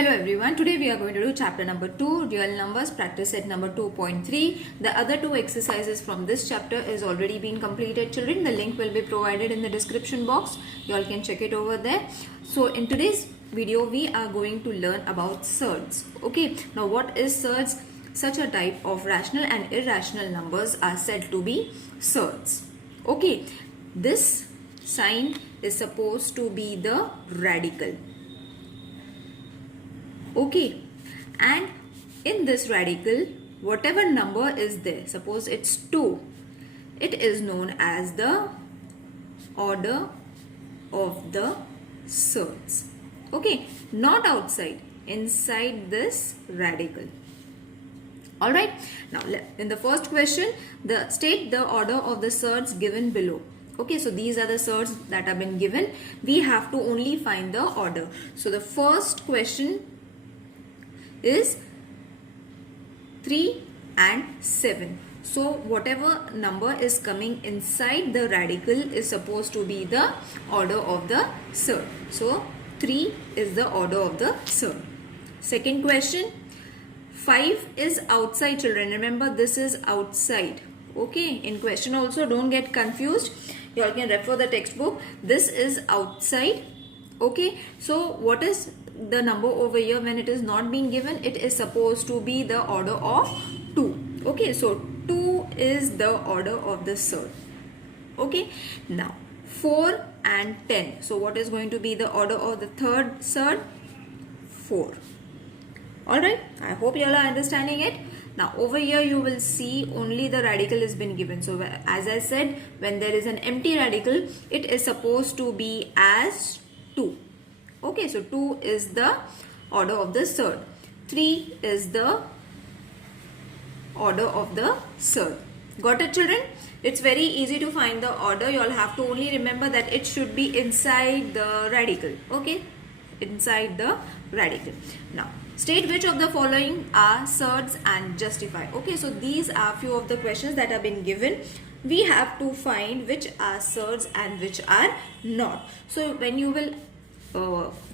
Hello everyone, today we are going to do chapter number 2, real numbers, practice set number 2.3. The other two exercises from this chapter is already been completed, children. The link will be provided in the description box. You all can check it over there. So in today's video, we are going to learn about surds. Okay, now what is surds? Such a type of rational and irrational numbers are said to be surds. Okay, this sign is supposed to be the radical. Okay, and in this radical, whatever number is there, suppose it's 2, it is known as the order of the surds. Okay, not outside, inside this radical. Alright, now in the first question, state the order of the surds given below. Okay, so these are the surds that have been given. We have to only find the order. So the first question is 3 and 7. So whatever number is coming inside the radical is supposed to be the order of the surd. So 3 is the order of the surd. Second question, 5 is outside, children. Remember, this is outside. Okay, in question also, don't get confused. You all can refer the textbook. This is outside. Okay, so what is the number over here when it is not being given? It is supposed to be the order of 2. Okay, so 2 is the order of the surd. Okay, now 4 and 10. So what is going to be the order of the third surd? 4. Alright, I hope you all are understanding it. Now over here you will see only the radical has been given. So as I said, when there is an empty radical, it is supposed to be as 2. Okay, so 2 is the order of the surd. 3 is the order of the surd. Got it, children? It's very easy to find the order. You all have to only remember that it should be inside the radical. Okay, inside the radical. Now, state which of the following are surds and justify. Okay, so these are few of the questions that have been given. We have to find which are surds and which are not. So when you will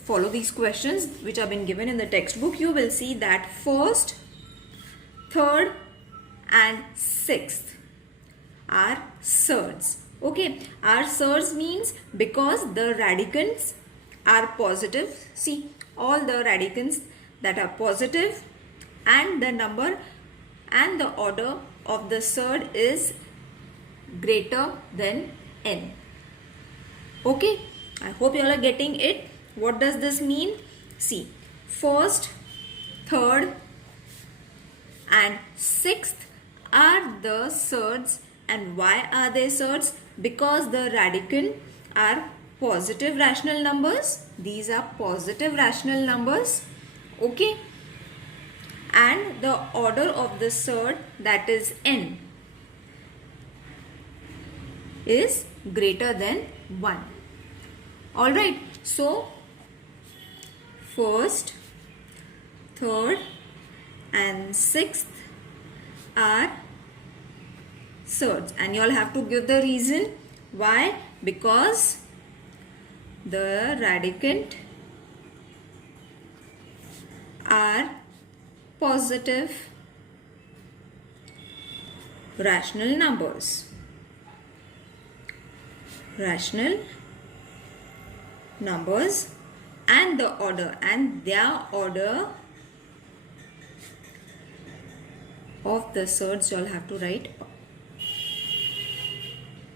follow these questions which have been given in the textbook, you will see that first, third and sixth are surds. Okay, are surds means because the radicants are positive. See, all the radicants that are positive and the number and the order of the surd is greater than n. Okay, I hope you all are getting it. What does this mean? See, first, third and sixth are the surds. And why are they surds? Because the radicand are positive rational numbers. These are positive rational numbers. Okay, and the order of the surd, that is n, is greater than 1. Alright, so first, third and sixth are surds, and you all have to give the reason why. Because the radicand are positive rational numbers. Rational numbers, and the order, and their order of the surds, you all have to write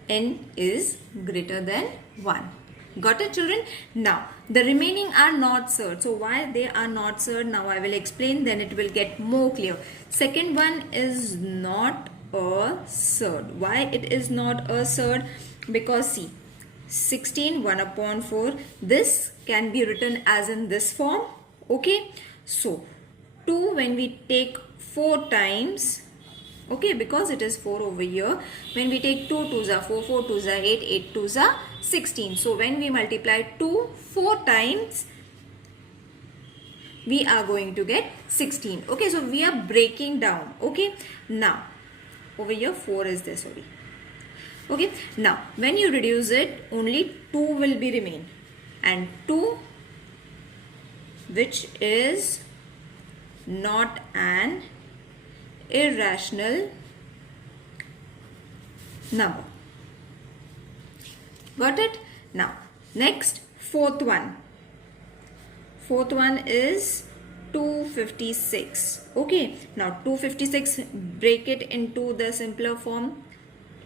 n is greater than 1. Got it, children? Now the remaining are not surd. So why they are not surd, now I will explain, then it will get more clear. Second one is not a surd. Why it is not a surd? Because see, 16 1 upon 4, this can be written as in this form. Okay, so 2 when we take 4 times, okay, because it is 4 over here, when we take 2 2s are 4, 4 2s are 8, 8 2s are 16. So when we multiply 2 4 times, we are going to get 16. Okay, so we are breaking down. Okay, now over here 4 is there, sorry. Okay, now when you reduce it, only 2 will be remain, and 2 which is not an irrational number. Got it? Now, next, fourth one. Fourth one is 256. Okay, now 256, break it into the simpler form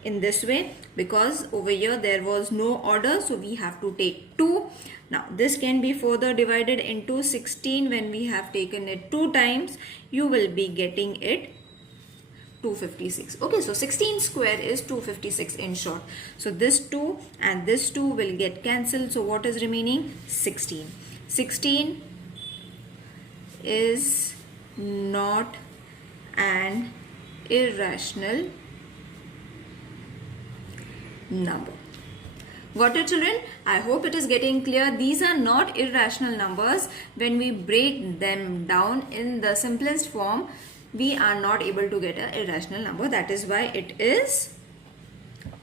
in this way, because over here there was no order, so we have to take 2. Now this can be further divided into 16. When we have taken it 2 times, you will be getting it 256. Okay, so 16 square is 256 in short. So this 2 and this 2 will get cancelled. So what is remaining? 16. 16 is not an irrational number. Got it, children? I hope it is getting clear. These are not irrational numbers. When we break them down in the simplest form, we are not able to get an irrational number. That is why it is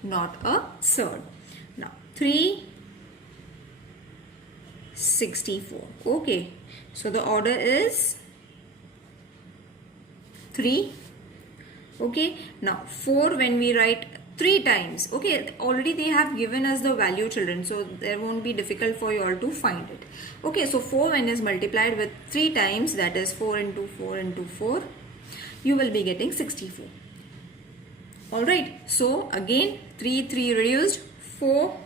not a surd. Now 364. Okay, so the order is 3. Okay, now 4, when we write 3 times, okay, already they have given us the value, children, so there won't be difficult for you all to find it. Okay, so 4 when is multiplied with 3 times, that is 4 into 4 into 4, you will be getting 64. Alright, so again 3 reduced, 4,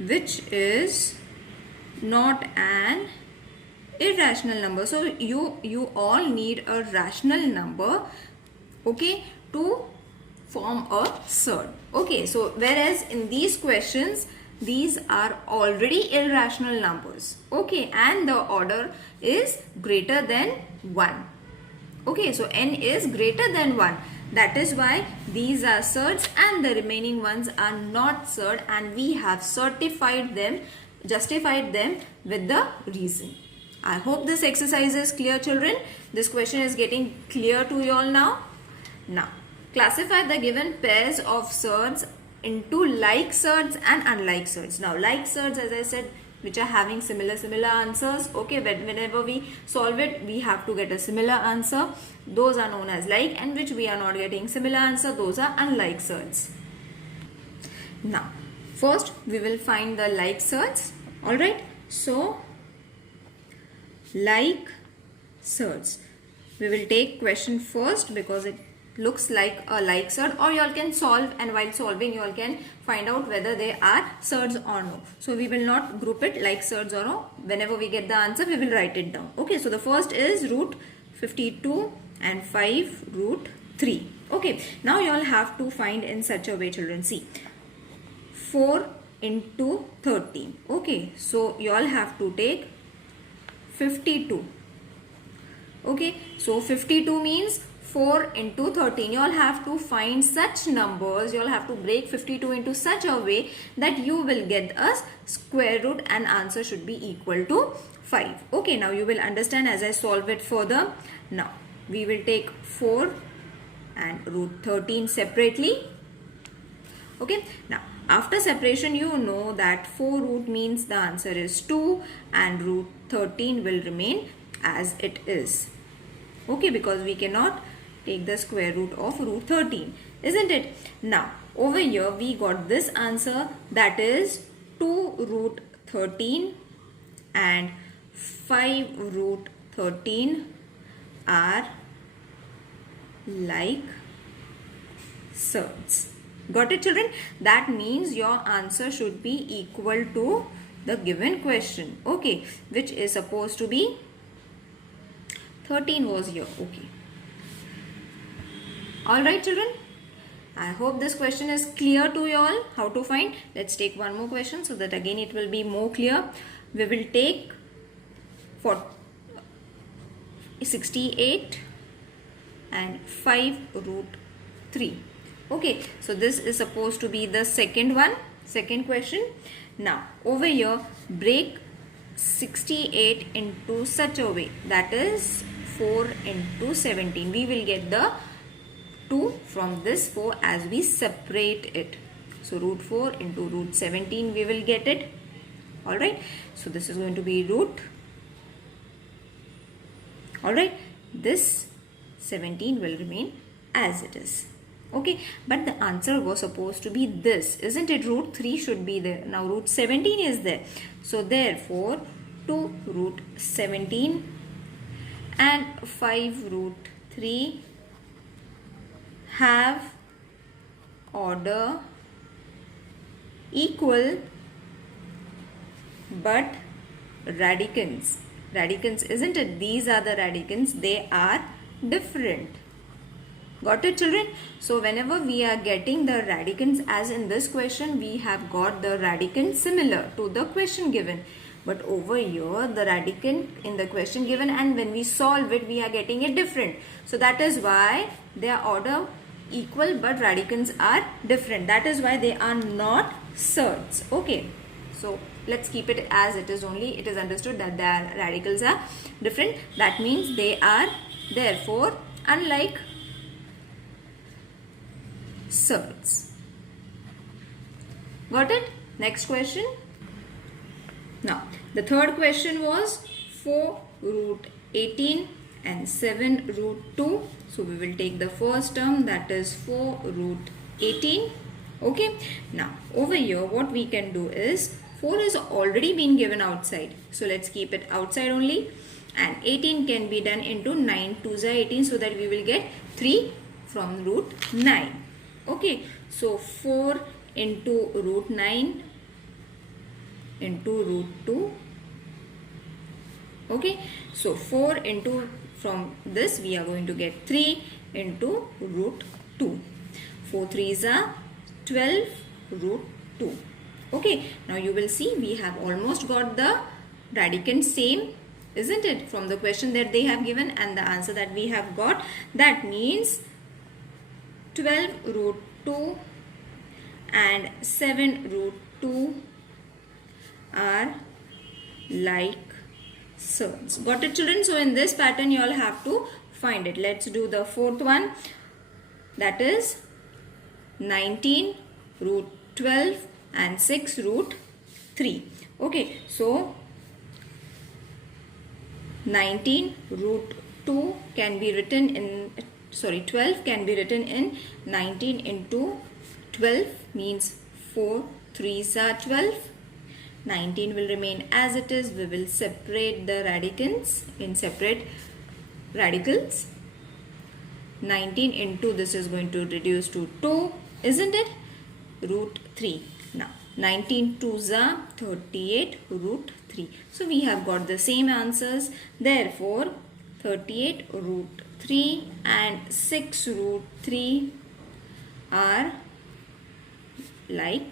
which is not an irrational number. So you all need a rational number, okay, to form a surd. Okay, so whereas in these questions, these are already irrational numbers, okay, and the order is greater than 1. Okay, so n is greater than 1. That is why these are surds and the remaining ones are not surd, and we have justified them with the reason. I hope this exercise is clear, children. This question is getting clear to you all now. Now, classify the given pairs of surds into like surds and unlike surds. Now, like surds, as I said, which are having similar answers. Okay, but whenever we solve it, we have to get a similar answer. Those are known as like, and which we are not getting similar answer, those are unlike surds. Now, first we will find the like surds. Alright, so like surds. We will take question first because it looks like a like surd, or you all can solve, and while solving you all can find out whether they are surds or no. So we will not group it like surds or no. Whenever we get the answer, we will write it down. Okay, so the first is root 52 and 5 root 3. Okay, now you all have to find in such a way, children. See, 4 into 13. Okay, so you all have to take 52. Okay, so 52 means 4 into 13. You all have to find such numbers. You all have to break 52 into such a way that you will get a square root and answer should be equal to 5. Okay, now you will understand as I solve it further. Now we will take 4 and root 13 separately. Okay, now after separation, you know that 4 root means the answer is 2 and root 13 will remain as it is. Okay, because we cannot take the square root of root 13, isn't it? Now, over here we got this answer, that is 2 root 13 and 5 root 13 are like surds. Got it, children? That means your answer should be equal to the given question. Okay, which is supposed to be 13 was here. Okay. Alright, children. I hope this question is clear to you all. How to find? Let's take one more question so that again it will be more clear. We will take for 68 and 5 root 3. Okay, so this is supposed to be the second question. Now, over here, break 68 into such a way, that is 4 into 17. We will get the 2 from this 4 as we separate it. So, root 4 into root 17 we will get it. Alright, so this is going to be root Alright, this 17 will remain as it is. Okay, but the answer was supposed to be this, isn't it? Root 3 should be there. Now root 17 is there. So therefore 2 root 17 and 5 root 3 have order equal but radicands. Radicands, isn't it? These are the radicands. They are different. Got it, children? So whenever we are getting the radicands, as in this question, we have got the radicand similar to the question given. But over here, the radicand in the question given, and when we solve it, we are getting it different. So that is why their order equal but radicands are different. That is why they are not surds. Okay. So let's keep it as it is only. It is understood that their radicals are different. That means they are therefore unlike surds. Got it? Next question. Now, the third question was 4 root 18 and 7 root 2. So, we will take the first term, that is 4 root 18. Okay. Now, over here, what we can do is 4 is already been given outside. So, let's keep it outside only. And 18 can be done into 9 2s are 18, so that we will get 3 from root 9. Okay, so 4 into root 9 into root 2. Okay, so 4 into, from this we are going to get 3 into root 2. 4 3s are 12 root 2. Okay, now you will see we have almost got the radicand same, isn't it, from the question that they have given and the answer that we have got. That means 12 root 2 and 7 root 2 are like surds. Got it, children? So in this pattern you all have to find it. Let's do the fourth one. That is 19 root 12 and 6 root 3. Okay, so 19 root 2 can be written in, 12 can be written in 19 into 12 means 4 3s are 12. 19 will remain as it is. We will separate the radicands in separate radicals. 19 into this is going to reduce to 2, isn't it? Root 3. Now 19 2s are 38 root 3. So we have got the same answers. Therefore 38 root 3 and 6 root 3 are like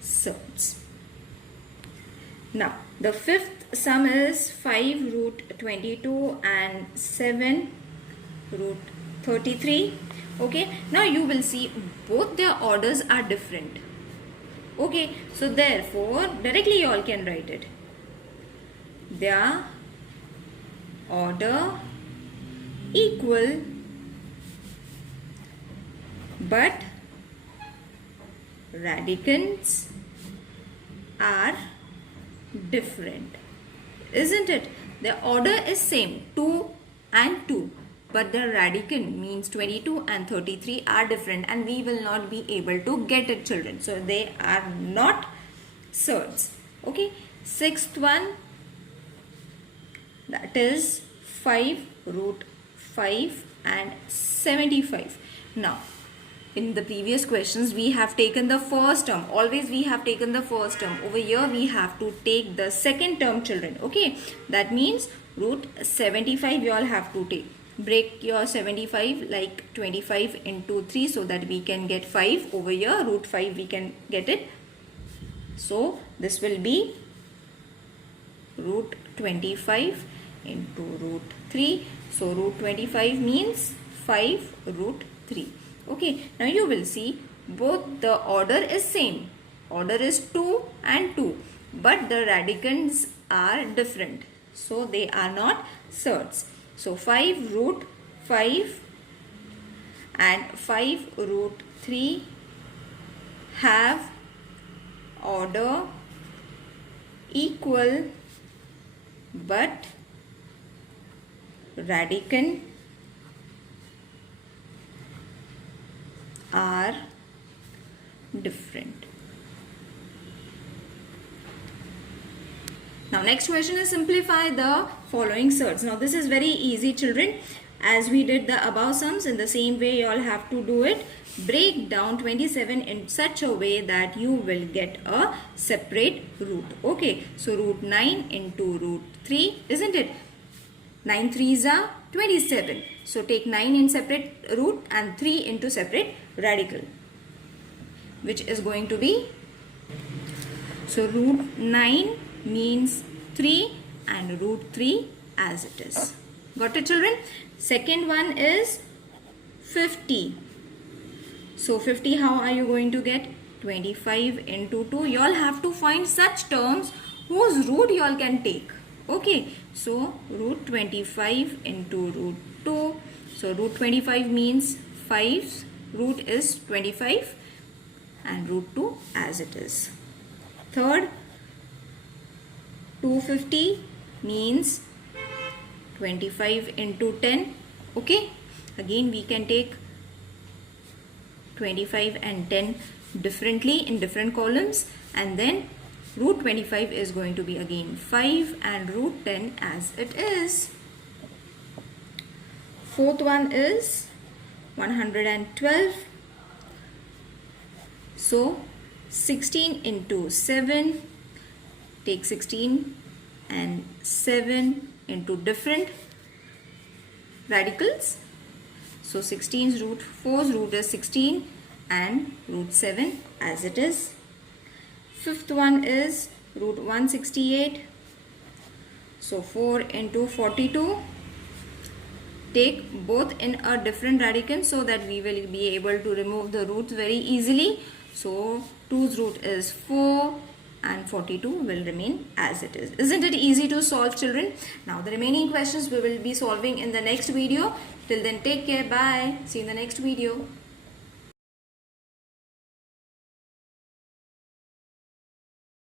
surds. Now the fifth sum is 5 root 22 and 7 root 33. Okay, now you will see both their orders are different. Okay, so therefore directly you all can write it. Their order equal but radicands are different, isn't it? The order is same, 2 and 2, but the radicand means 22 and 33 are different, and we will not be able to get it, children. So they are not surds. Okay, sixth one, that is 5 root 5 and 75. Now in the previous questions we have taken the first term. Always we have taken the first term. Over here we have to take the second term, children. Okay, that means root 75 you all have to take. Break your 75 like 25 into 3 so that we can get 5. Over here root 5 we can get it. So this will be root 25 into root 3. So root 25 means 5 root 3. Okay, now you will see both the order is same. Order is 2 and 2, but the radicands are different. So they are not surds. So 5 root 5 and 5 root 3 have order equal but radicand are different. Now next question is simplify the following surds. Now this is very easy, children. As we did the above sums, in the same way you all have to do it. Break down 27 in such a way that you will get a separate root. Okay, so root 9 into root 3, isn't it? 9 3s are 27. So take 9 in separate root and 3 into separate radical, which is going to be, so root 9 means 3 and root 3 as it is. Got it, children? Second one is 50. So 50, how are you going to get? 25 into 2. You all have to find such terms whose root you all can take. Okay, so root 25 into root 2. So root 25 means 5. Root is 25 and root 2 as it is. Third, 250 means 25 into 10. Okay, again we can take 25 and 10 differently in different columns, and then root 25 is going to be again 5 and root 10 as it is. Fourth one is 112. So 16 into 7, take 16 and 7 into different radicals. So 16's root, 4's root is 16 and root 7 as it is. Fifth one is root 168. So 4 into 42. Take both in a different radicand so that we will be able to remove the roots very easily. So 2's root is 4 and 42 will remain as it is. Isn't it easy to solve, children? Now the remaining questions we will be solving in the next video. Till then, take care. Bye. See you in the next video.